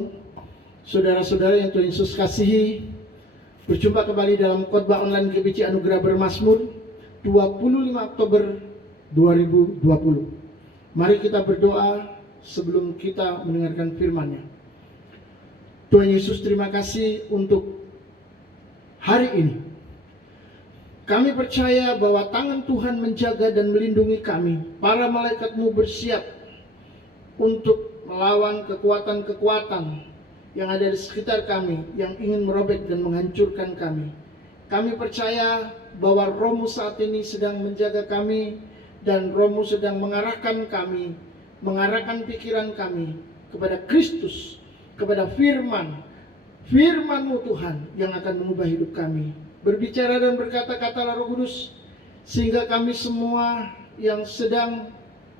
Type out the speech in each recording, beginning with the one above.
Shalom, saudara-saudara yang Tuhan Yesus kasihi. Berjumpa kembali dalam khotbah online GBC Anugerah Bermazmur 25 Oktober 2020. Mari kita berdoa sebelum kita mendengarkan firman-Nya. Tuhan Yesus, terima kasih untuk hari ini. Kami percaya bahwa tangan Tuhan menjaga dan melindungi kami. Para malaikat-Mu bersiap untuk melawan kekuatan-kekuatan yang ada di sekitar kami, yang ingin merobek dan menghancurkan kami. Kami percaya bahwa Roh-Mu saat ini sedang menjaga kami, dan Roh-Mu sedang mengarahkan kami, mengarahkan pikiran kami kepada Kristus, kepada firman-Mu Tuhan yang akan mengubah hidup kami. Berbicara dan berkata-katalah Roh Kudus, sehingga kami semua yang sedang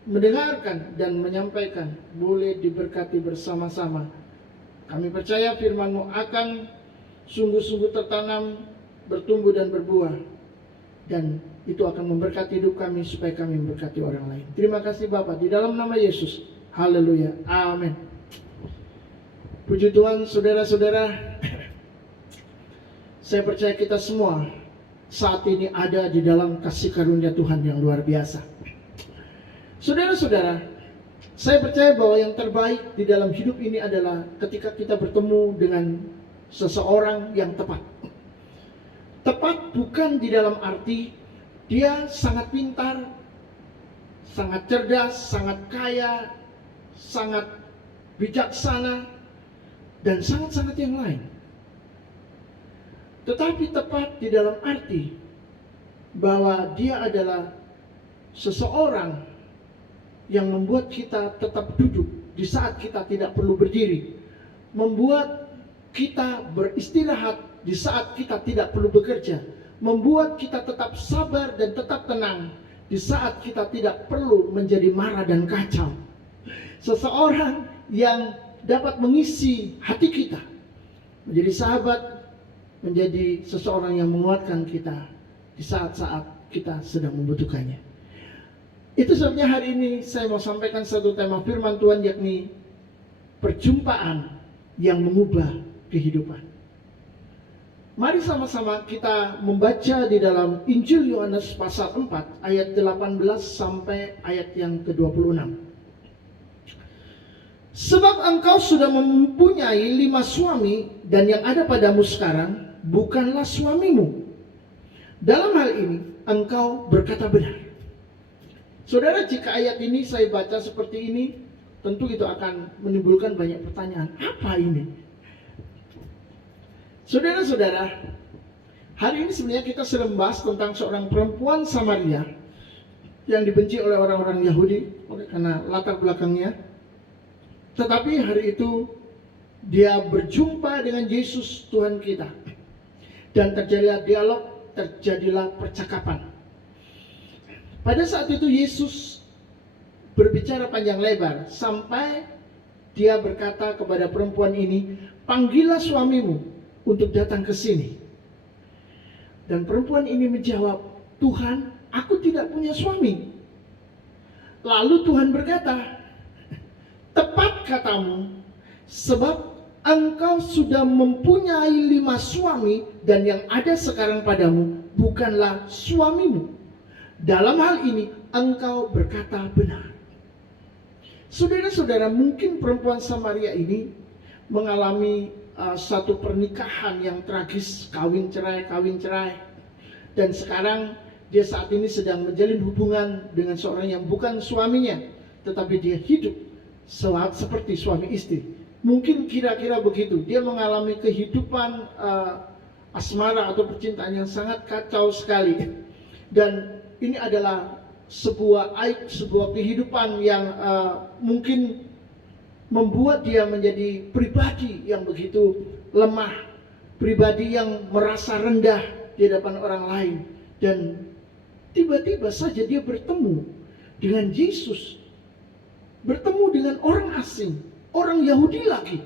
mendengarkan dan menyampaikan boleh diberkati bersama-sama. Kami percaya firman-Mu akan sungguh-sungguh tertanam, bertumbuh dan berbuah, dan itu akan memberkati hidup kami supaya kami memberkati orang lain. Terima kasih Bapa, di dalam nama Yesus. Haleluya, amin. Puji Tuhan, saudara-saudara. Saya percaya kita semua saat ini ada di dalam kasih karunia Tuhan yang luar biasa. Saudara-saudara, saya percaya bahwa yang terbaik di dalam hidup ini adalah ketika kita bertemu dengan seseorang yang tepat. Tepat bukan di dalam arti dia sangat pintar, sangat cerdas, sangat kaya, sangat bijaksana, dan sangat-sangat yang lain. Tetapi tepat di dalam arti bahwa dia adalah seseorang yang membuat kita tetap duduk di saat kita tidak perlu berdiri, membuat kita beristirahat di saat kita tidak perlu bekerja, membuat kita tetap sabar dan tetap tenang di saat kita tidak perlu menjadi marah dan kacau. Seseorang yang dapat mengisi hati kita, menjadi sahabat, menjadi seseorang yang menguatkan kita di saat-saat kita sedang membutuhkannya. Itu sebabnya hari ini saya mau sampaikan satu tema firman Tuhan, yakni perjumpaan yang mengubah kehidupan. Mari sama-sama kita membaca di dalam Injil Yohanes pasal 4 ayat 18 sampai ayat yang ke-26. Sebab engkau sudah mempunyai 5 suami, dan yang ada padamu sekarang bukanlah suamimu. Dalam hal ini engkau berkata benar. Saudara, jika ayat ini saya baca seperti ini, tentu itu akan menimbulkan banyak pertanyaan. Apa ini? Saudara-saudara, hari ini sebenarnya kita sedang membahas tentang seorang perempuan Samaria yang dibenci oleh orang-orang Yahudi karena latar belakangnya. Tetapi hari itu dia berjumpa dengan Yesus Tuhan kita, dan terjadilah dialog, terjadilah percakapan. Pada saat itu Yesus berbicara panjang lebar sampai dia berkata kepada perempuan ini, panggillah suamimu untuk datang ke sini. Dan perempuan ini menjawab, Tuhan, aku tidak punya suami. Lalu Tuhan berkata, tepat katamu, sebab engkau sudah mempunyai 5 suami, dan yang ada sekarang padamu bukanlah suamimu. Dalam hal ini engkau berkata benar. Saudara-saudara, mungkin perempuan Samaria ini mengalami satu pernikahan yang tragis, kawin cerai, dan sekarang dia saat ini sedang menjalin hubungan dengan seorang yang bukan suaminya, tetapi dia hidup seperti suami istri. Mungkin kira-kira begitu. Dia mengalami kehidupan asmara atau percintaan yang sangat kacau sekali. Dan ini adalah sebuah aib, sebuah kehidupan yang mungkin membuat dia menjadi pribadi yang begitu lemah, pribadi yang merasa rendah di hadapan orang lain. Dan tiba-tiba saja dia bertemu dengan Yesus, bertemu dengan orang asing, orang Yahudi lagi.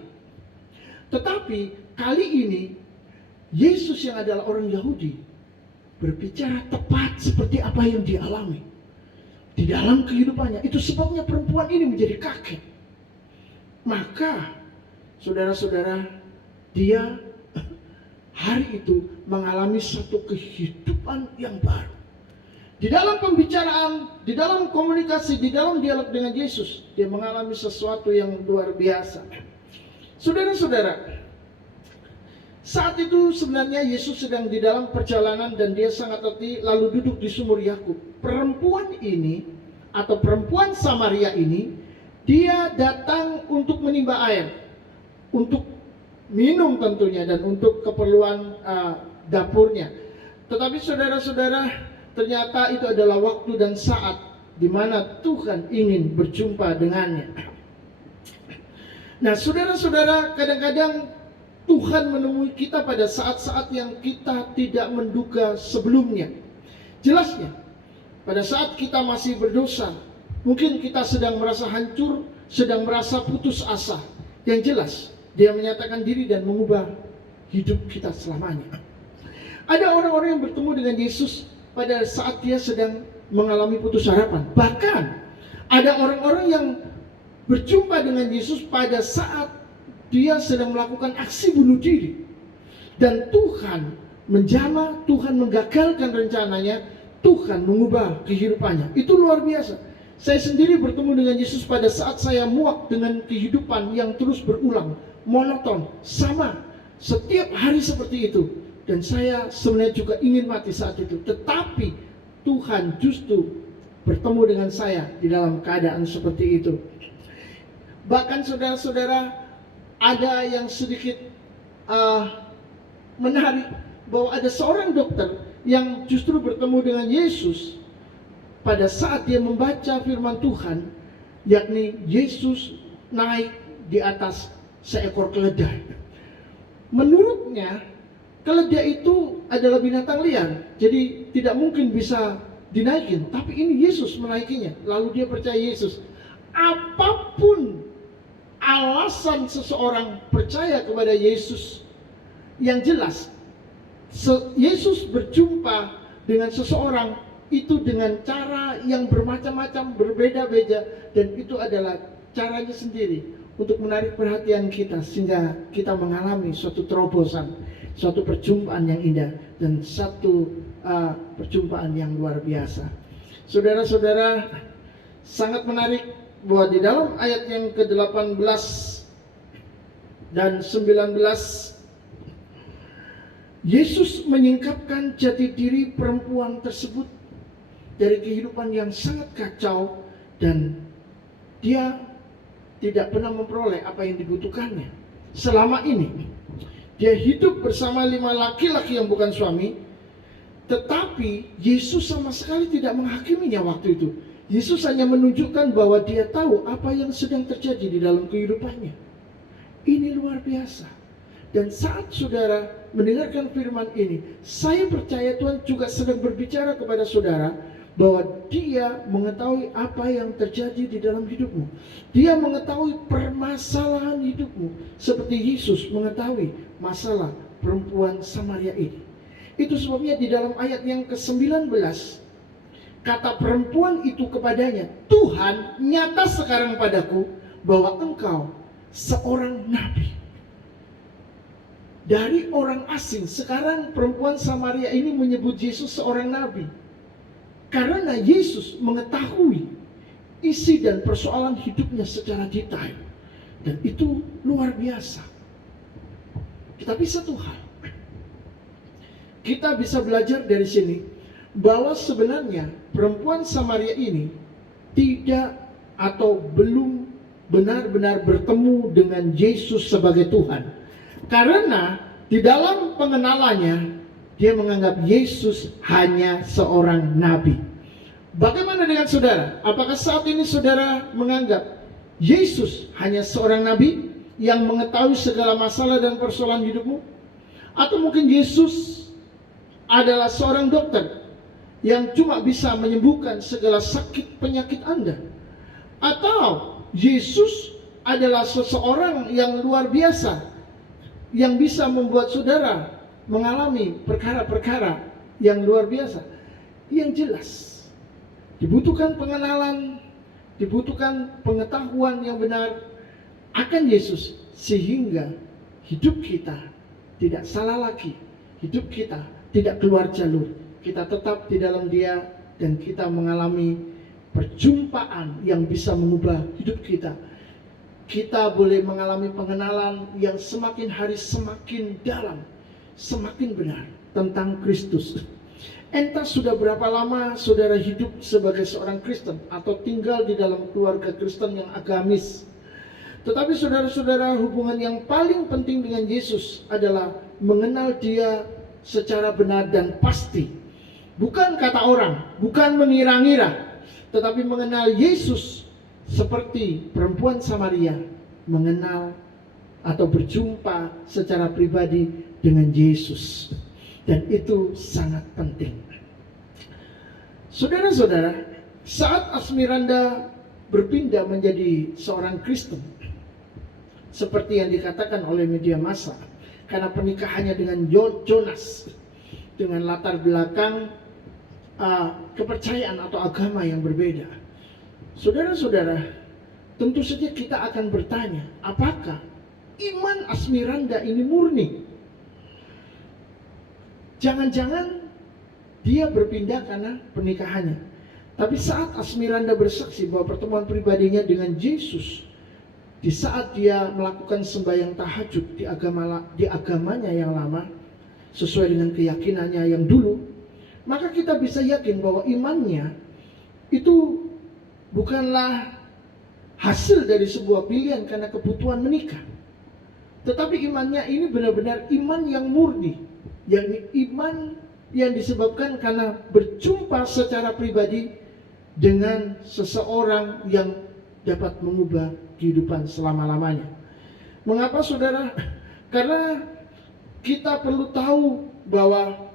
Tetapi kali ini Yesus yang adalah orang Yahudi berbicara tepat seperti apa yang dialami di dalam kehidupannya. Itu sebabnya perempuan ini menjadi kaget. Maka saudara-saudara, dia hari itu mengalami satu kehidupan yang baru. Di dalam pembicaraan, di dalam komunikasi, di dalam dialog dengan Yesus, dia mengalami sesuatu yang luar biasa. Saudara-saudara, saat itu sebenarnya Yesus sedang di dalam perjalanan dan dia sangat letih, lalu duduk di sumur Yakub. Perempuan ini atau perempuan Samaria ini, dia datang untuk menimba air, untuk minum tentunya dan untuk keperluan dapurnya. Tetapi saudara-saudara, ternyata itu adalah waktu dan saat di mana Tuhan ingin berjumpa dengannya. Nah, saudara-saudara, kadang-kadang Tuhan menemui kita pada saat-saat yang kita tidak menduga sebelumnya. Jelasnya, pada saat kita masih berdosa, mungkin kita sedang merasa hancur, sedang merasa putus asa. Yang jelas, dia menyatakan diri dan mengubah hidup kita selamanya. Ada orang-orang yang bertemu dengan Yesus pada saat dia sedang mengalami putus harapan. Bahkan ada orang-orang yang berjumpa dengan Yesus pada saat dia sedang melakukan aksi bunuh diri. Dan Tuhan menjamah, Tuhan menggagalkan rencananya, Tuhan mengubah kehidupannya. Itu luar biasa. Saya sendiri bertemu dengan Yesus pada saat saya muak dengan kehidupan yang terus berulang, monoton, sama, setiap hari seperti itu. Dan saya sebenarnya juga ingin mati saat itu. Tetapi Tuhan justru bertemu dengan saya di dalam keadaan seperti itu. Bahkan saudara-saudara, ada yang sedikit menarik, bahwa ada seorang dokter yang justru bertemu dengan Yesus pada saat dia membaca firman Tuhan, yakni Yesus naik di atas seekor keledai. Menurutnya, keledai itu adalah binatang liar, jadi tidak mungkin bisa dinaikin. Tapi ini Yesus menaikinya, lalu dia percaya Yesus. Apapun alasan seseorang percaya kepada Yesus, yang jelas Yesus berjumpa dengan seseorang itu dengan cara yang bermacam-macam, berbeda-beda, dan itu adalah caranya sendiri untuk menarik perhatian kita sehingga kita mengalami suatu terobosan, suatu perjumpaan yang indah, dan satu perjumpaan yang luar biasa. Saudara-saudara, sangat menarik bahwa di dalam ayat yang ke-18 dan 19, Yesus menyingkapkan jati diri perempuan tersebut dari kehidupan yang sangat kacau, dan dia tidak pernah memperoleh apa yang dibutuhkannya. Selama ini dia hidup bersama 5 laki-laki yang bukan suami, tetapi Yesus sama sekali tidak menghakiminya waktu itu. Yesus hanya menunjukkan bahwa dia tahu apa yang sedang terjadi di dalam kehidupannya. Ini luar biasa. Dan saat saudara mendengarkan firman ini, saya percaya Tuhan juga sedang berbicara kepada saudara bahwa dia mengetahui apa yang terjadi di dalam hidupmu. Dia mengetahui permasalahan hidupmu seperti Yesus mengetahui masalah perempuan Samaria ini. Itu sebabnya di dalam ayat yang ke-19, kata perempuan itu kepadanya, Tuhan, nyata sekarang padaku bahwa engkau seorang nabi. Dari orang asing, sekarang perempuan Samaria ini menyebut Yesus seorang nabi. Karena Yesus mengetahui isi dan persoalan hidupnya secara detail. Dan itu luar biasa. Tetapi satu hal, kita bisa belajar dari sini, bahwa sebenarnya perempuan Samaria ini tidak atau belum benar-benar bertemu dengan Yesus sebagai Tuhan. Karena di dalam pengenalannya, dia menganggap Yesus hanya seorang nabi. Bagaimana dengan saudara? Apakah saat ini saudara menganggap Yesus hanya seorang nabi yang mengetahui segala masalah dan persoalan hidupmu? Atau mungkin Yesus adalah seorang dokter yang cuma bisa menyembuhkan segala sakit penyakit Anda? Atau Yesus adalah seseorang yang luar biasa yang bisa membuat saudara mengalami perkara-perkara yang luar biasa? Yang jelas, dibutuhkan pengenalan, dibutuhkan pengetahuan yang benar akan Yesus, sehingga hidup kita tidak salah lagi, hidup kita tidak keluar jalur, kita tetap di dalam Dia, dan kita mengalami perjumpaan yang bisa mengubah hidup kita. Kita boleh mengalami pengenalan yang semakin hari semakin dalam, semakin benar tentang Kristus. Entah sudah berapa lama saudara hidup sebagai seorang Kristen atau tinggal di dalam keluarga Kristen yang agamis, tetapi saudara-saudara, hubungan yang paling penting dengan Yesus adalah mengenal Dia secara benar dan pasti. Bukan kata orang, bukan mengira-ngira, tetapi mengenal Yesus seperti perempuan Samaria mengenal atau berjumpa secara pribadi dengan Yesus. Dan itu sangat penting. Saudara-saudara, saat Asmiranda berpindah menjadi seorang Kristen, seperti yang dikatakan oleh media massa, karena pernikahannya dengan Jonas dengan latar belakang kepercayaan atau agama yang berbeda. Saudara-saudara, tentu saja kita akan bertanya, apakah iman Asmiranda ini murni? Jangan-jangan dia berpindah karena pernikahannya. Tapi saat Asmiranda bersaksi bahwa pertemuan pribadinya dengan Yesus, di saat dia melakukan sembahyang tahajud di agamanya yang lama, sesuai dengan keyakinannya yang dulu, maka kita bisa yakin bahwa imannya itu bukanlah hasil dari sebuah pilihan karena kebutuhan menikah. Tetapi imannya ini benar-benar iman yang murni, yakni iman yang disebabkan karena berjumpa secara pribadi dengan seseorang yang dapat mengubah kehidupan selama-lamanya. Mengapa saudara? Karena kita perlu tahu bahwa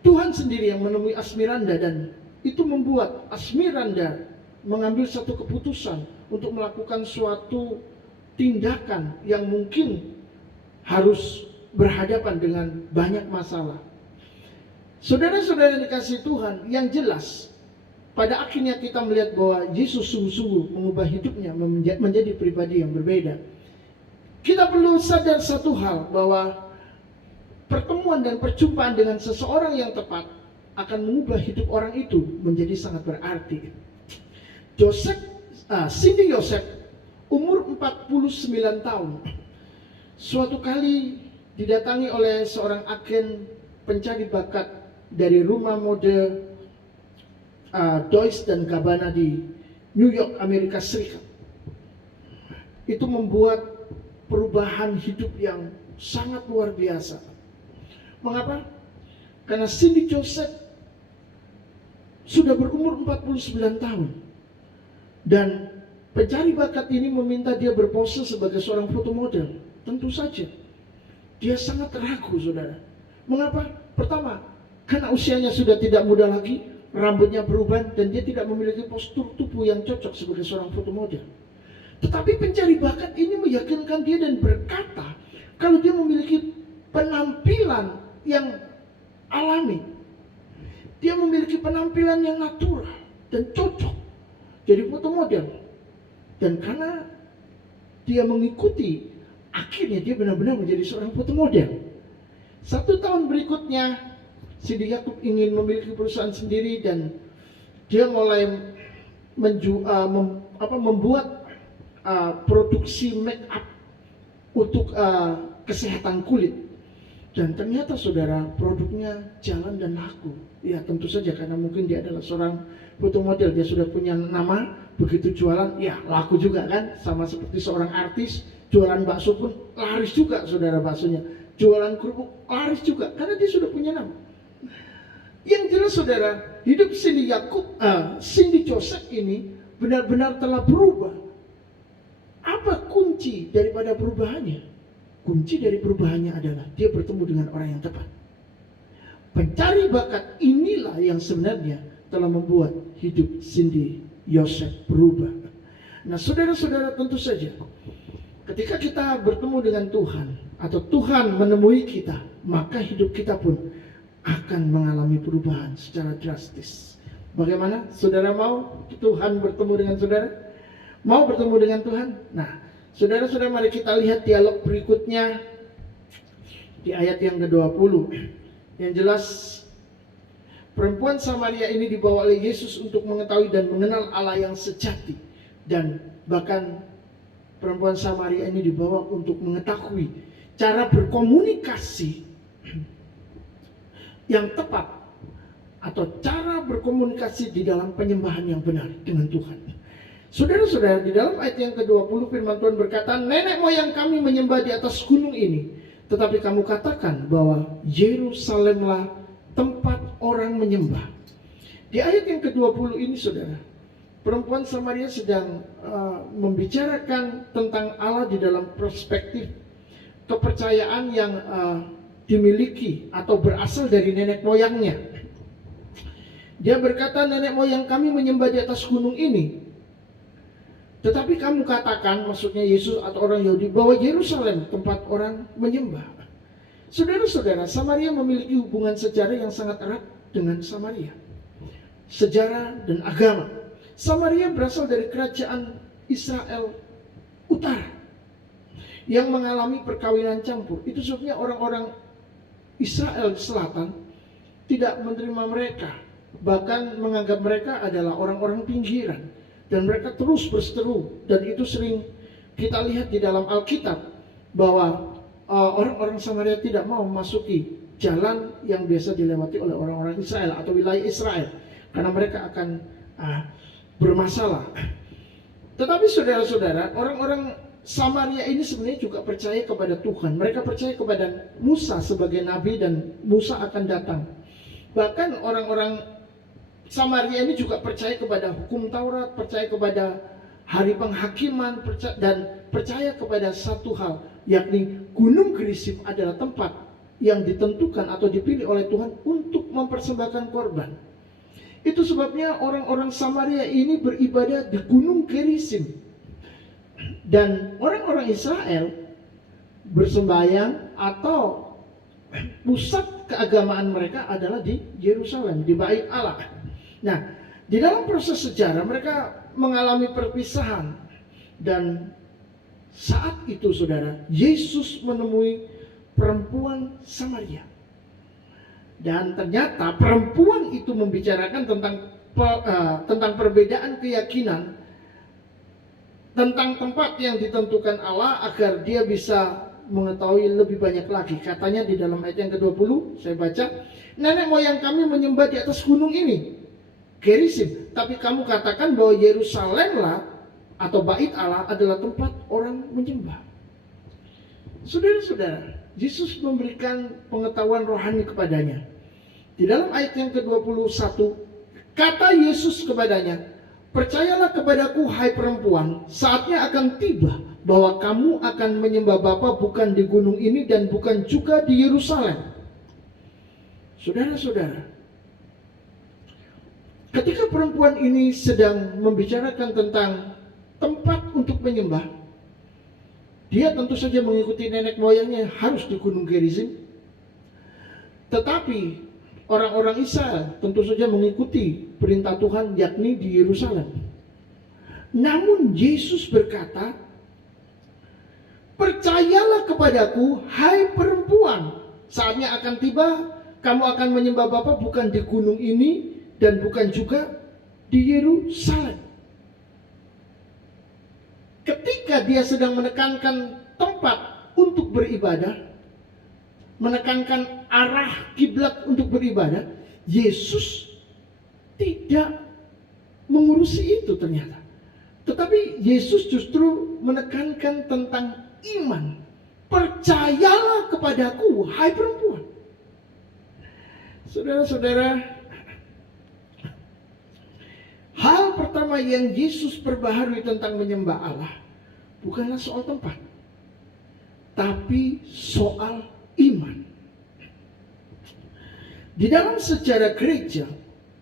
Tuhan sendiri yang menemui Asmiranda, dan itu membuat Asmiranda mengambil satu keputusan untuk melakukan suatu tindakan yang mungkin harus berhadapan dengan banyak masalah. Saudara-saudara yang dikasihi Tuhan, yang jelas pada akhirnya kita melihat bahwa Yesus sungguh-sungguh mengubah hidupnya menjadi pribadi yang berbeda. Kita perlu sadar satu hal, bahwa pertemuan dan perjumpaan dengan seseorang yang tepat akan mengubah hidup orang itu menjadi sangat berarti. Cindy Joseph umur 49 tahun suatu kali didatangi oleh seorang agen pencari bakat dari rumah mode Deutsch dan Gabbana di New York, Amerika Serikat. Itu membuat perubahan hidup yang sangat luar biasa. Mengapa? Karena Cindy Joseph sudah berumur 49 tahun. Dan pencari bakat ini meminta dia berpose sebagai seorang fotomodel. Tentu saja dia sangat ragu, saudara. Mengapa? Pertama, karena usianya sudah tidak muda lagi, rambutnya berubah, dan dia tidak memiliki postur tubuh yang cocok sebagai seorang fotomodel. Tetapi pencari bakat ini meyakinkan dia dan berkata kalau dia memiliki penampilan yang alami, dia memiliki penampilan yang natural dan cocok jadi fotomodel. Dan karena dia mengikuti, akhirnya dia benar-benar menjadi seorang fotomodel. 1 tahun berikutnya, Cindy Yakub ingin memiliki perusahaan sendiri, dan dia mulai membuat produksi make up untuk kesehatan kulit. Dan ternyata saudara, produknya jalan dan laku. Ya tentu saja karena mungkin dia adalah seorang fotomodel, dia sudah punya nama, begitu jualan ya laku juga kan. Sama seperti seorang artis, jualan bakso pun laris juga saudara baksonya. Jualan kerupuk laris juga karena dia sudah punya nama. Yang jelas saudara, hidup Cindy Joseph ini benar-benar telah berubah. Apa kunci daripada perubahannya? Kunci dari perubahannya adalah dia bertemu dengan orang yang tepat. Pencari bakat inilah yang sebenarnya telah membuat hidup Cindy Joseph berubah. Nah saudara-saudara, tentu saja ketika kita bertemu dengan Tuhan atau Tuhan menemui kita, maka hidup kita pun akan mengalami perubahan secara drastis. Bagaimana? Saudara mau Tuhan bertemu dengan saudara? Mau bertemu dengan Tuhan? Nah, Saudara-saudara, mari kita lihat dialog berikutnya di ayat yang ke-20. Yang jelas, perempuan Samaria ini dibawa oleh Yesus untuk mengetahui dan mengenal Allah yang sejati. Dan bahkan perempuan Samaria ini dibawa untuk mengetahui cara berkomunikasi yang tepat, atau cara berkomunikasi di dalam penyembahan yang benar dengan Tuhan. Saudara-saudara, di dalam ayat yang ke-20 firman Tuhan berkata, nenek moyang kami menyembah di atas gunung ini, tetapi kamu katakan bahwa Yerusalemlah tempat orang menyembah. Di ayat yang ke-20 ini, saudara, perempuan Samaria sedang membicarakan tentang Allah di dalam perspektif kepercayaan yang dimiliki atau berasal dari nenek moyangnya. Dia berkata, nenek moyang kami menyembah di atas gunung ini, tetapi kamu katakan, maksudnya Yesus atau orang Yahudi, bahwa Yerusalem tempat orang menyembah. Saudara-saudara, Samaria memiliki hubungan sejarah yang sangat erat dengan Samaria. Sejarah dan agama. Samaria berasal dari kerajaan Israel Utara yang mengalami perkawinan campur. Itu sebabnya orang-orang Israel Selatan tidak menerima mereka, bahkan menganggap mereka adalah orang-orang pinggiran. Dan mereka terus berseteru, dan itu sering kita lihat di dalam Alkitab, bahwa orang-orang Samaria tidak mau memasuki jalan yang biasa dilewati oleh orang-orang Israel atau wilayah Israel, karena mereka akan bermasalah. Tetapi saudara-saudara, orang-orang Samaria ini sebenarnya juga percaya kepada Tuhan. Mereka percaya kepada Musa sebagai nabi, dan Musa akan datang. Bahkan orang-orang Samaria ini juga percaya kepada hukum Taurat, percaya kepada hari penghakiman, dan percaya kepada satu hal, yakni Gunung Gerizim adalah tempat yang ditentukan atau dipilih oleh Tuhan untuk mempersembahkan korban. Itu sebabnya orang-orang Samaria ini beribadah di Gunung Gerizim. Dan orang-orang Israel bersembahyang atau pusat keagamaan mereka adalah di Yerusalem, di Bait Allah. Nah, di dalam proses sejarah mereka mengalami perpisahan, dan saat itu saudara, Yesus menemui perempuan Samaria. Dan ternyata perempuan itu membicarakan tentang perbedaan keyakinan, tentang tempat yang ditentukan Allah agar dia bisa mengetahui lebih banyak lagi. Katanya di dalam ayat yang ke-20, saya baca, nenek moyang kami menyembah di atas gunung ini, Gerizim, tapi kamu katakan bahwa Yerusalemlah atau Bait Allah adalah tempat orang menyembah. Saudara-saudara, Yesus memberikan pengetahuan rohani kepadanya. Di dalam ayat yang ke-21, kata Yesus kepadanya, percayalah kepadaku hai perempuan, saatnya akan tiba bahwa kamu akan menyembah Bapa bukan di gunung ini dan bukan juga di Yerusalem. Saudara-saudara, ketika perempuan ini sedang membicarakan tentang tempat untuk menyembah, dia tentu saja mengikuti nenek moyangnya harus di Gunung Gerizim. Tetapi orang-orang Israel tentu saja mengikuti perintah Tuhan, yakni di Yerusalem. Namun Yesus berkata, percayalah kepadaku hai perempuan, saatnya akan tiba kamu akan menyembah Bapa bukan di gunung ini dan bukan juga di Yerusalem. Ketika dia sedang menekankan tempat untuk beribadah, menekankan arah kiblat untuk beribadah, Yesus tidak mengurusi itu ternyata. Tetapi Yesus justru menekankan tentang iman. Percayalah kepadaku, hai perempuan. Saudara-saudara, hal pertama yang Yesus perbaharui tentang menyembah Allah bukanlah soal tempat, tapi soal iman. Di dalam sejarah gereja,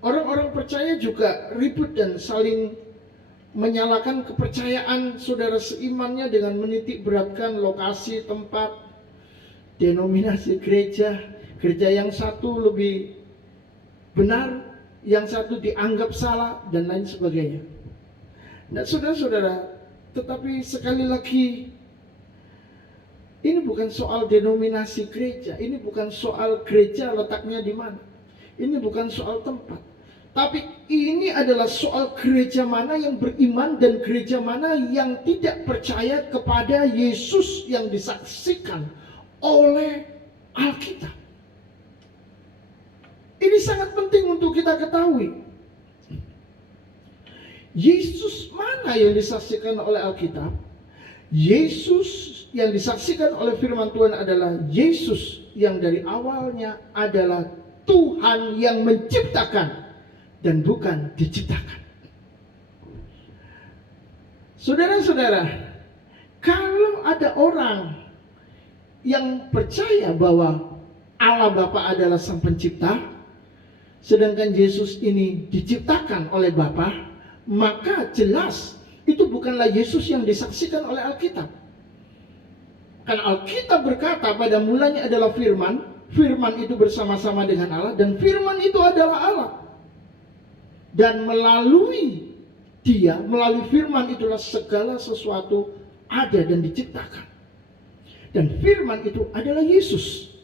orang-orang percaya juga ribut dan saling menyalahkan kepercayaan saudara seimannya dengan menitik beratkan lokasi, tempat, denominasi gereja. Gereja yang satu lebih benar, yang satu dianggap salah, dan lain sebagainya. Nah, saudara-saudara, Tetapi sekali lagi, ini bukan soal denominasi gereja, ini bukan soal gereja letaknya di mana, ini bukan soal tempat. Tapi ini adalah soal gereja mana yang beriman dan gereja mana yang tidak percaya kepada Yesus yang disaksikan oleh Alkitab. Ini sangat penting untuk kita ketahui. Yesus mana yang disaksikan oleh Alkitab? Yesus yang disaksikan oleh firman Tuhan adalah Yesus yang dari awalnya adalah Tuhan yang menciptakan dan bukan diciptakan. Saudara-saudara, kalau ada orang yang percaya bahwa Allah Bapa adalah Sang Pencipta, sedangkan Yesus ini diciptakan oleh Bapa, maka jelas itu bukanlah Yesus yang disaksikan oleh Alkitab. Karena Alkitab berkata pada mulanya adalah firman, firman itu bersama-sama dengan Allah, dan firman itu adalah Allah. Dan melalui dia, melalui firman itulah segala sesuatu ada dan diciptakan. Dan firman itu adalah Yesus.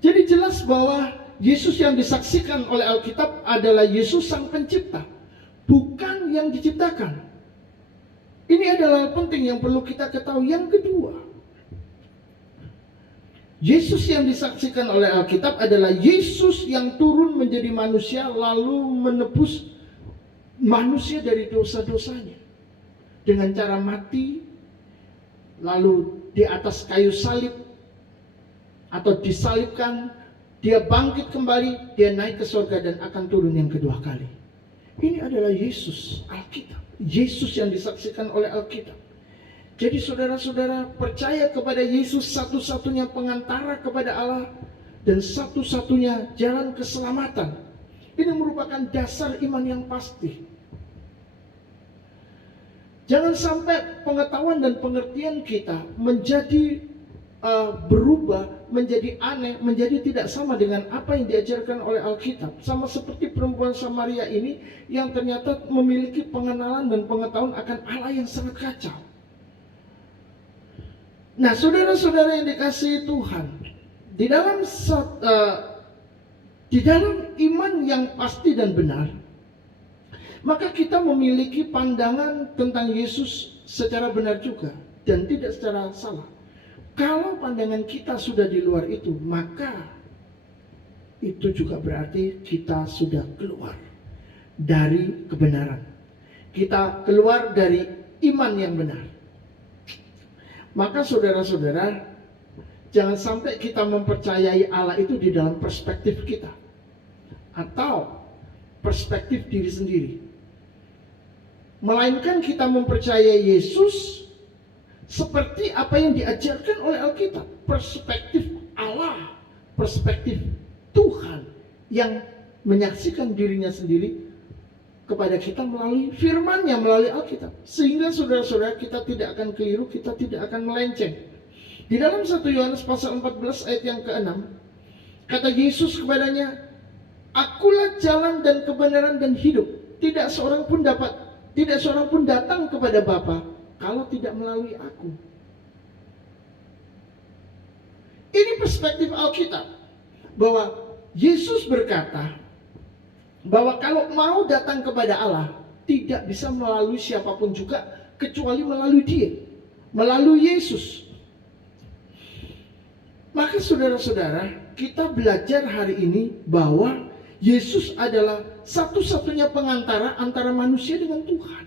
Jadi jelas bahwa Yesus yang disaksikan oleh Alkitab adalah Yesus Sang Pencipta, bukan yang diciptakan. Ini adalah penting yang perlu kita ketahui. Yang kedua, Yesus yang disaksikan oleh Alkitab adalah Yesus yang turun menjadi manusia lalu menebus manusia dari dosa-dosanya dengan cara mati, lalu di atas kayu salib atau disalibkan, dia bangkit kembali, dia naik ke surga dan akan turun yang kedua kali. Ini adalah Yesus Alkitab, Yesus yang disaksikan oleh Alkitab. Jadi saudara-saudara percaya kepada Yesus satu-satunya pengantara kepada Allah dan satu-satunya jalan keselamatan. Ini merupakan dasar iman yang pasti. Jangan sampai pengetahuan dan pengertian kita menjadi berubah, menjadi aneh, menjadi tidak sama dengan apa yang diajarkan oleh Alkitab. Sama seperti perempuan Samaria ini yang ternyata memiliki pengenalan dan pengetahuan akan Allah yang sangat kacau. Nah, saudara-saudara yang dikasihi Tuhan, di dalam iman yang pasti dan benar, maka kita memiliki pandangan tentang Yesus secara benar juga dan tidak secara salah. Kalau pandangan kita sudah di luar itu, maka itu juga berarti kita sudah keluar dari kebenaran. Kita keluar dari iman yang benar. Maka saudara-saudara, jangan sampai kita mempercayai Allah itu di dalam perspektif kita atau perspektif diri sendiri. Melainkan kita mempercayai Yesus seperti apa yang diajarkan oleh Alkitab. Perspektif Allah, perspektif Tuhan yang menyaksikan dirinya sendiri kepada kita melalui firman-Nya, melalui Alkitab. Sehingga saudara-saudara kita tidak akan keliru, kita tidak akan melenceng. Di dalam 1 Yohanes pasal 14 ayat yang ke-6, kata Yesus kepadanya, "Akulah jalan dan kebenaran dan hidup. Tidak seorang pun datang kepada Bapa kalau tidak melalui aku." Ini perspektif Alkitab, bahwa Yesus berkata bahwa kalau mau datang kepada Allah, tidak bisa melalui siapapun juga kecuali melalui Dia, melalui Yesus. Maka saudara-saudara, kita belajar hari ini bahwa Yesus adalah satu-satunya pengantara antara manusia dengan Tuhan.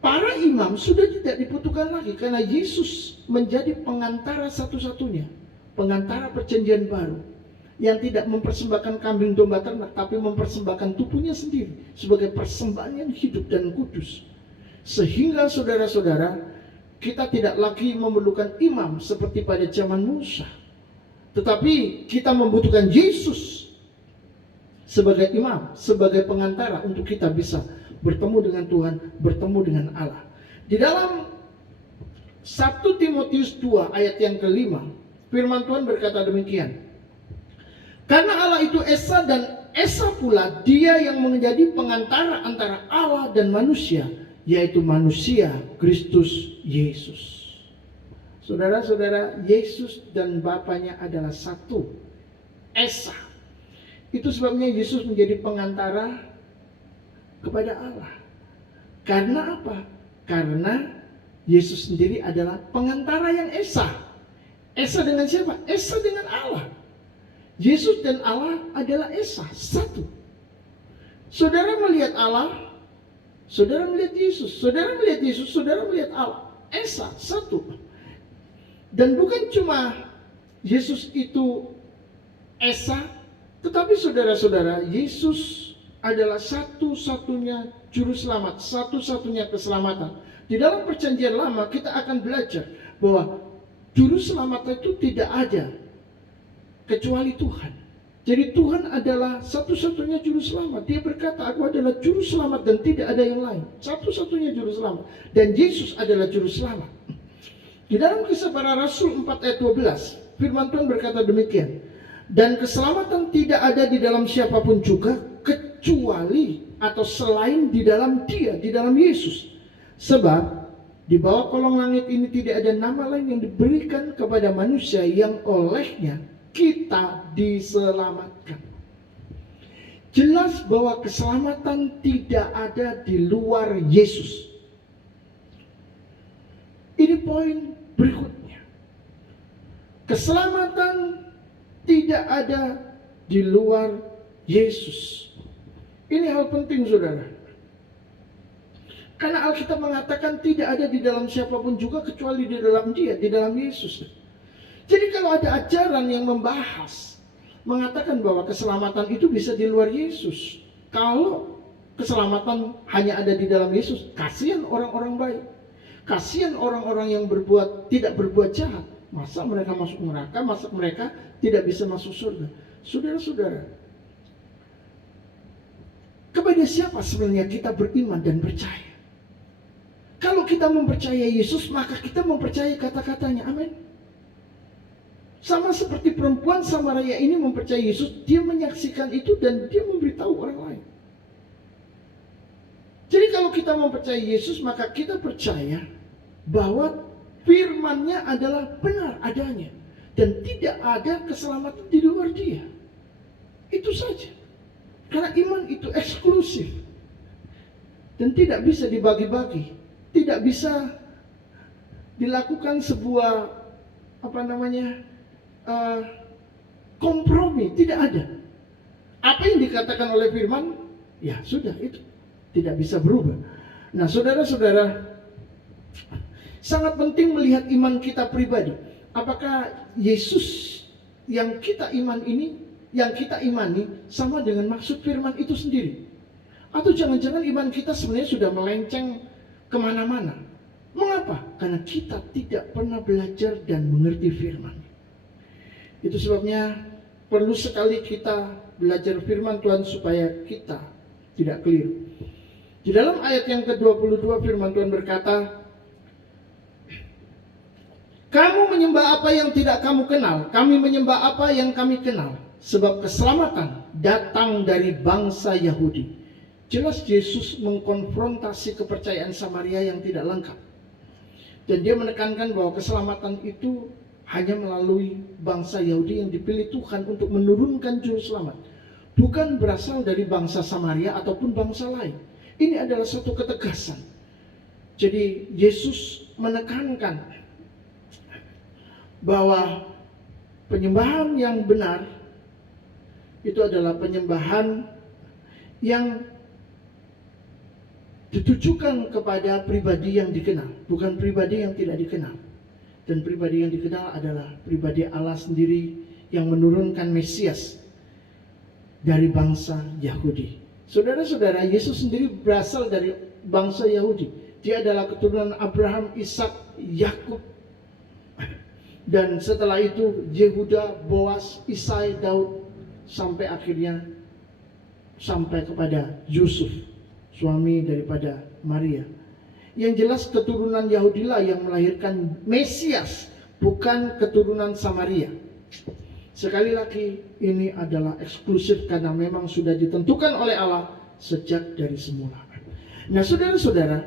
Para imam sudah tidak dibutuhkan lagi karena Yesus menjadi pengantara satu-satunya, pengantara perjanjian baru, yang tidak mempersembahkan kambing domba ternak, tapi mempersembahkan tubuhnya sendiri sebagai persembahan yang hidup dan kudus. Sehingga saudara-saudara, kita tidak lagi memerlukan imam seperti pada zaman Musa, tetapi kita membutuhkan Yesus sebagai imam, sebagai pengantara untuk kita bisa bertemu dengan Tuhan, bertemu dengan Allah. Di dalam 1 Timotius 2 ayat yang ke-5, firman Tuhan berkata demikian, "Karena Allah itu Esa dan Esa pula Dia yang menjadi pengantara antara Allah dan manusia, yaitu manusia Kristus Yesus. Saudara-saudara, Yesus dan Bapaknya adalah satu, esa. Itu sebabnya Yesus menjadi pengantara kepada Allah. Karena apa? Karena Yesus sendiri adalah pengantara yang esa. Esa dengan siapa? Esa dengan Allah. Yesus dan Allah adalah esa, satu. Saudara melihat Allah, saudara melihat Yesus. Saudara melihat Yesus, saudara melihat Allah. Esa, satu. Dan bukan cuma Yesus itu esa, tetapi saudara-saudara, Yesus adalah satu-satunya juru selamat, satu-satunya keselamatan. Di dalam perjanjian lama kita akan belajar bahwa juru selamat itu tidak ada kecuali Tuhan. Jadi Tuhan adalah satu-satunya juru selamat. Dia berkata, aku adalah juru selamat dan tidak ada yang lain. Satu-satunya juru selamat. Dan Yesus adalah juru selamat. Di dalam Kisah Para Rasul 4 ayat 12, firman Tuhan berkata demikian. Dan keselamatan tidak ada di dalam siapapun juga kecuali atau selain di dalam Dia, di dalam Yesus. Sebab di bawah kolong langit ini tidak ada nama lain yang diberikan kepada manusia yang olehnya kita diselamatkan. Jelas bahwa keselamatan tidak ada di luar Yesus. Ini poin berikutnya. Keselamatan tidak ada di luar Yesus. Ini hal penting, saudara. Karena Alkitab mengatakan tidak ada di dalam siapapun juga kecuali di dalam Dia, di dalam Yesus. Jadi kalau ada ajaran yang membahas, mengatakan bahwa keselamatan itu bisa di luar Yesus. Kalau keselamatan hanya ada di dalam Yesus, kasihan orang-orang baik. Kasihan orang-orang yang tidak berbuat jahat. Masa mereka masuk neraka, masa mereka tidak bisa masuk surga. Saudara-saudara, kepada siapa sebenarnya kita beriman dan percaya? Kalau kita mempercayai Yesus, maka kita mempercayai kata-katanya. Amin. Sama seperti perempuan Samaria ini mempercayai Yesus, dia menyaksikan itu dan dia memberitahu orang lain. Jadi kalau kita mempercayai Yesus, maka kita percaya bahwa firman-Nya adalah benar adanya dan tidak ada keselamatan di luar Dia. Itu saja. Karena iman itu eksklusif dan tidak bisa dibagi-bagi, tidak bisa dilakukan sebuah kompromi, tidak ada. Apa yang dikatakan oleh firman, ya sudah itu tidak bisa berubah. Nah, saudara-saudara, sangat penting melihat iman kita pribadi. Apakah Yesus yang kita imani sama dengan maksud firman itu sendiri? Atau jangan-jangan iman kita sebenarnya sudah melenceng kemana-mana? Mengapa? Karena kita tidak pernah belajar dan mengerti firman. Itu sebabnya perlu sekali kita belajar firman Tuhan supaya kita tidak keliru. Di dalam ayat yang ke-22 firman Tuhan berkata, kamu menyembah apa yang tidak kamu kenal, kami menyembah apa yang kami kenal. Sebab keselamatan datang dari bangsa Yahudi. Jelas Yesus mengkonfrontasi kepercayaan Samaria yang tidak lengkap. Dan dia menekankan bahwa keselamatan itu hanya melalui bangsa Yahudi yang dipilih Tuhan untuk menurunkan juru selamat. Bukan berasal dari bangsa Samaria ataupun bangsa lain. Ini adalah suatu ketegasan. Jadi Yesus menekankan bahwa penyembahan yang benar itu adalah penyembahan yang ditujukan kepada pribadi yang dikenal, bukan pribadi yang tidak dikenal. Dan pribadi yang dikenal adalah pribadi Allah sendiri yang menurunkan Mesias dari bangsa Yahudi. Saudara-saudara, Yesus sendiri berasal dari bangsa Yahudi. Dia adalah keturunan Abraham, Ishak, Yakub. Dan setelah itu Yehuda, Boas, Isai, Daud, sampai akhirnya sampai kepada Yusuf, suami daripada Maria. Yang jelas keturunan Yahudilah yang melahirkan Mesias, bukan keturunan Samaria. Sekali lagi, ini adalah eksklusif karena memang sudah ditentukan oleh Allah sejak dari semula. Nah, saudara-saudara,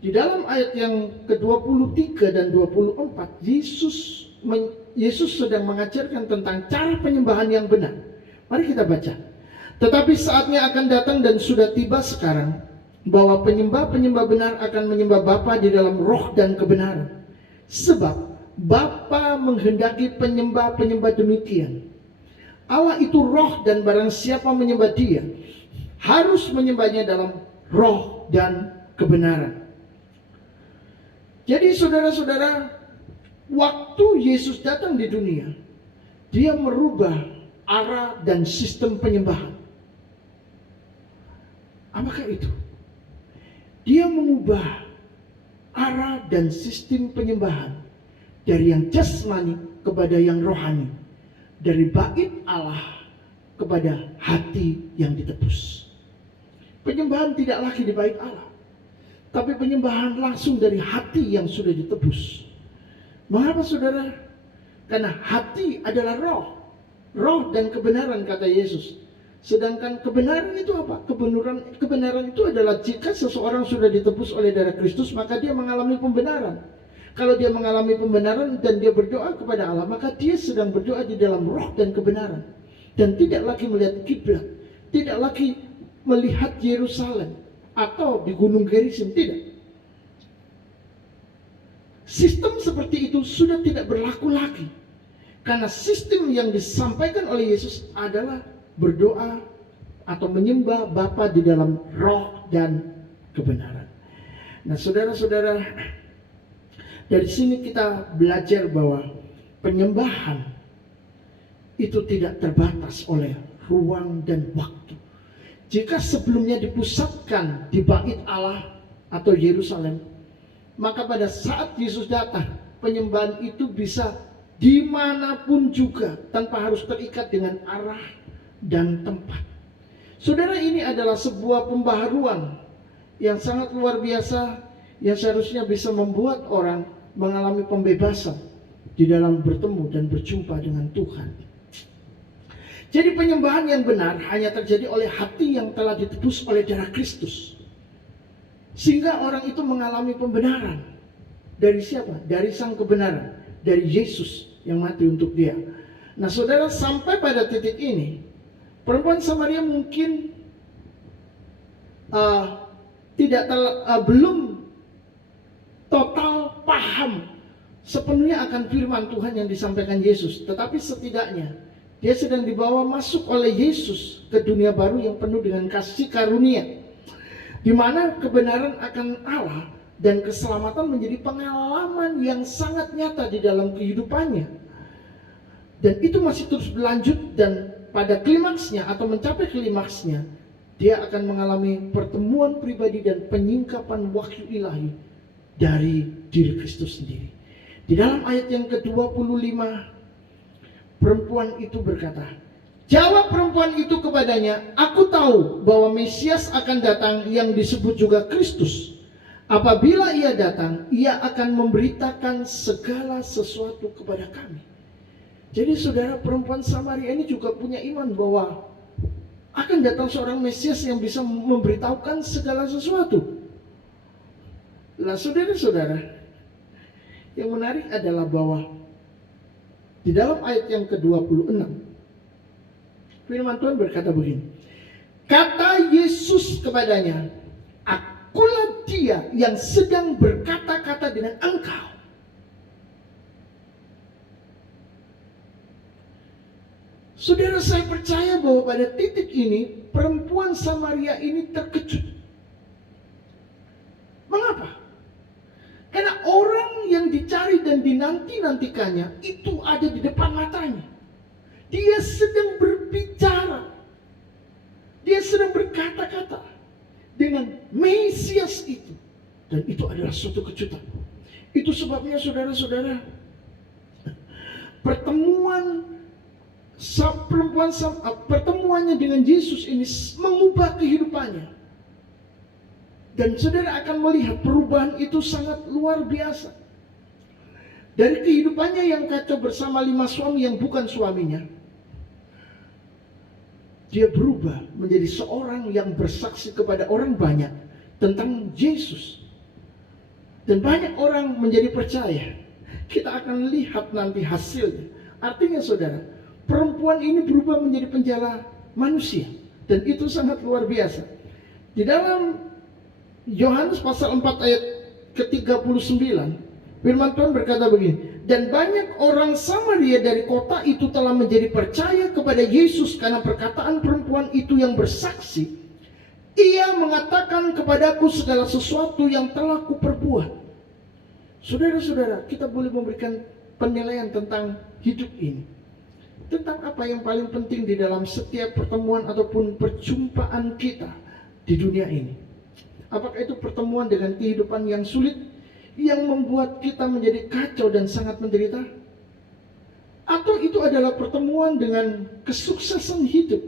Di dalam ayat yang ke-23 dan 24, Yesus sedang mengajarkan tentang cara penyembahan yang benar. Mari kita baca. Tetapi saatnya akan datang dan sudah tiba sekarang, bahwa penyembah-penyembah benar akan menyembah Bapa di dalam roh dan kebenaran. Sebab Bapa menghendaki penyembah-penyembah demikian. Allah itu roh, dan barang siapa menyembah Dia harus menyembahnya dalam roh dan kebenaran. Jadi saudara-saudara, waktu Yesus datang di dunia, Dia merubah arah dan sistem penyembahan. Apakah itu? Dia mengubah arah dan sistem penyembahan dari yang jasmani kepada yang rohani, dari bait Allah kepada hati yang ditebus. Penyembahan tidak lagi di bait Allah, tapi penyembahan langsung dari hati yang sudah ditebus. Mengapa saudara? Karena hati adalah roh. Roh dan kebenaran, kata Yesus. Sedangkan kebenaran itu apa? Kebenaran itu adalah jika seseorang sudah ditebus oleh darah Kristus, maka dia mengalami pembenaran. Kalau dia mengalami pembenaran dan dia berdoa kepada Allah, maka dia sedang berdoa di dalam roh dan kebenaran. Dan tidak lagi melihat kiblat, tidak lagi melihat Yerusalem atau di Gunung Gerizim, tidak. Sistem seperti itu sudah tidak berlaku lagi. Karena sistem yang disampaikan oleh Yesus adalah berdoa atau menyembah Bapa di dalam roh dan kebenaran. Nah, saudara-saudara, dari sini kita belajar bahwa penyembahan itu tidak terbatas oleh ruang dan waktu. Jika sebelumnya dipusatkan di bait Allah atau Yerusalem, maka pada saat Yesus datang, penyembahan itu bisa dimanapun juga tanpa harus terikat dengan arah dan tempat. Saudara, ini adalah sebuah pembaharuan yang sangat luar biasa, yang seharusnya bisa membuat orang mengalami pembebasan di dalam bertemu dan berjumpa dengan Tuhan. Jadi penyembahan yang benar hanya terjadi oleh hati yang telah ditebus oleh darah Kristus. Sehingga orang itu mengalami pembenaran. Dari siapa? Dari sang kebenaran, dari Yesus yang mati untuk dia. Nah saudara, sampai pada titik ini, perempuan Samaria mungkin belum total paham sepenuhnya akan firman Tuhan yang disampaikan Yesus. Tetapi setidaknya dia sedang dibawa masuk oleh Yesus ke dunia baru yang penuh dengan kasih karunia, di mana kebenaran akan Allah dan keselamatan menjadi pengalaman yang sangat nyata di dalam kehidupannya. Dan itu masih terus berlanjut, dan pada klimaksnya atau mencapai klimaksnya, dia akan mengalami pertemuan pribadi dan penyingkapan wahyu ilahi dari diri Kristus sendiri. Di dalam ayat yang ke-25, perempuan itu berkata, jawab perempuan itu kepadanya, aku tahu bahwa Mesias akan datang yang disebut juga Kristus. Apabila ia datang, ia akan memberitakan segala sesuatu kepada kami. Jadi saudara, perempuan Samaria ini juga punya iman bahwa akan datang seorang Mesias yang bisa memberitahukan segala sesuatu. Lah saudara-saudara, yang menarik adalah bahwa di dalam ayat yang ke-26, firman Tuhan berkata begini, kata Yesus kepadanya, akulah dia yang sedang berkata-kata dengan engkau. Saudara, saya percaya bahwa pada titik ini perempuan Samaria ini terkejut. Mengapa? Karena orang yang dicari dan dinanti-nantikannya itu ada di depan matanya. Dia sedang berbicara, dia sedang berkata-kata dengan Mesias itu. Dan itu adalah suatu kejutan. Itu sebabnya saudara-saudara, pertemuannya dengan Yesus ini mengubah kehidupannya. Dan saudara akan melihat perubahan itu sangat luar biasa. Dari kehidupannya yang kacau bersama 5 suami yang bukan suaminya, dia berubah menjadi seorang yang bersaksi kepada orang banyak tentang Yesus. Dan banyak orang menjadi percaya. Kita akan lihat nanti hasilnya. Artinya saudara, perempuan ini berubah menjadi penjala manusia. Dan itu sangat luar biasa. Di dalam Yohanes pasal 4 ayat ke-39, firman Tuhan berkata begini, dan banyak orang Samaria dari kota itu telah menjadi percaya kepada Yesus karena perkataan perempuan itu yang bersaksi. Ia mengatakan kepadaku segala sesuatu yang telah kuperbuat. Saudara-saudara, kita boleh memberikan penilaian tentang hidup ini. Tentang apa yang paling penting di dalam setiap pertemuan ataupun perjumpaan kita di dunia ini. Apakah itu pertemuan dengan kehidupan yang sulit, yang membuat kita menjadi kacau dan sangat menderita? Atau itu adalah pertemuan dengan kesuksesan hidup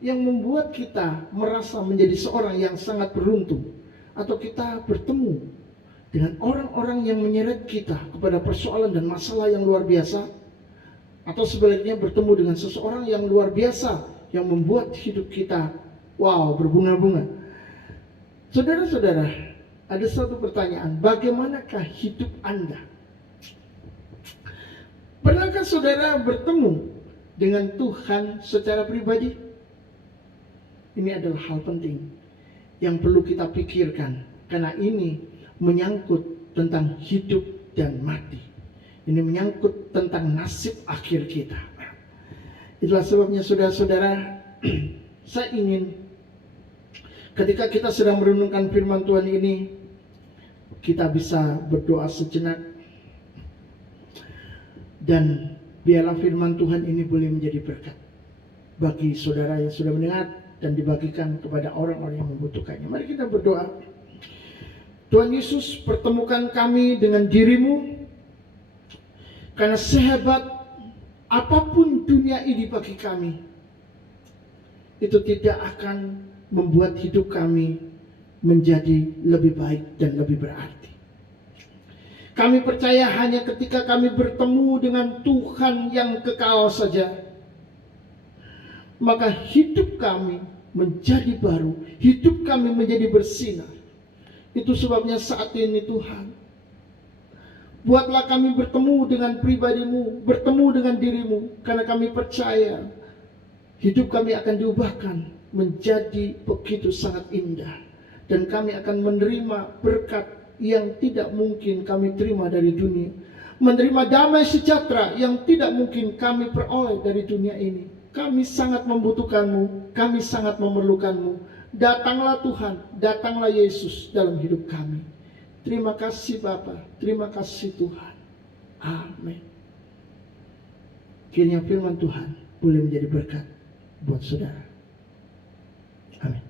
yang membuat kita merasa menjadi seorang yang sangat beruntung? Atau kita bertemu dengan orang-orang yang menyeret kita kepada persoalan dan masalah yang luar biasa? Atau sebaliknya bertemu dengan seseorang yang luar biasa yang membuat hidup kita berbunga-bunga? Saudara-saudara, ada satu pertanyaan, bagaimanakah hidup Anda? Pernahkah saudara bertemu dengan Tuhan secara pribadi? Ini adalah hal penting yang perlu kita pikirkan, karena ini menyangkut tentang hidup dan mati. Ini menyangkut tentang nasib akhir kita. Itulah sebabnya saudara-saudara, saya ingin ketika kita sedang merenungkan firman Tuhan ini, kita bisa berdoa sejenak. Dan biarlah firman Tuhan ini boleh menjadi berkat bagi saudara yang sudah mendengar dan dibagikan kepada orang-orang yang membutuhkannya. Mari kita berdoa. Tuhan Yesus, pertemukan kami dengan dirimu, karena sehebat apapun dunia ini bagi kami, itu tidak akan membuat hidup kami menjadi lebih baik dan lebih berarti. Kami percaya hanya ketika kami bertemu dengan Tuhan yang kekal saja, maka hidup kami menjadi baru, hidup kami menjadi bersinar. Itu sebabnya saat ini Tuhan, buatlah kami bertemu dengan pribadimu, bertemu dengan dirimu, karena kami percaya hidup kami akan diubahkan menjadi begitu sangat indah, dan kami akan menerima berkat yang tidak mungkin kami terima dari dunia, menerima damai sejahtera yang tidak mungkin kami peroleh dari dunia ini. Kami sangat membutuhkanmu, kami sangat memerlukanmu. Datanglah Tuhan, datanglah Yesus dalam hidup kami. Terima kasih Bapa, terima kasih Tuhan. Amin. Kiranya firman Tuhan boleh menjadi berkat buat saudara. Amin.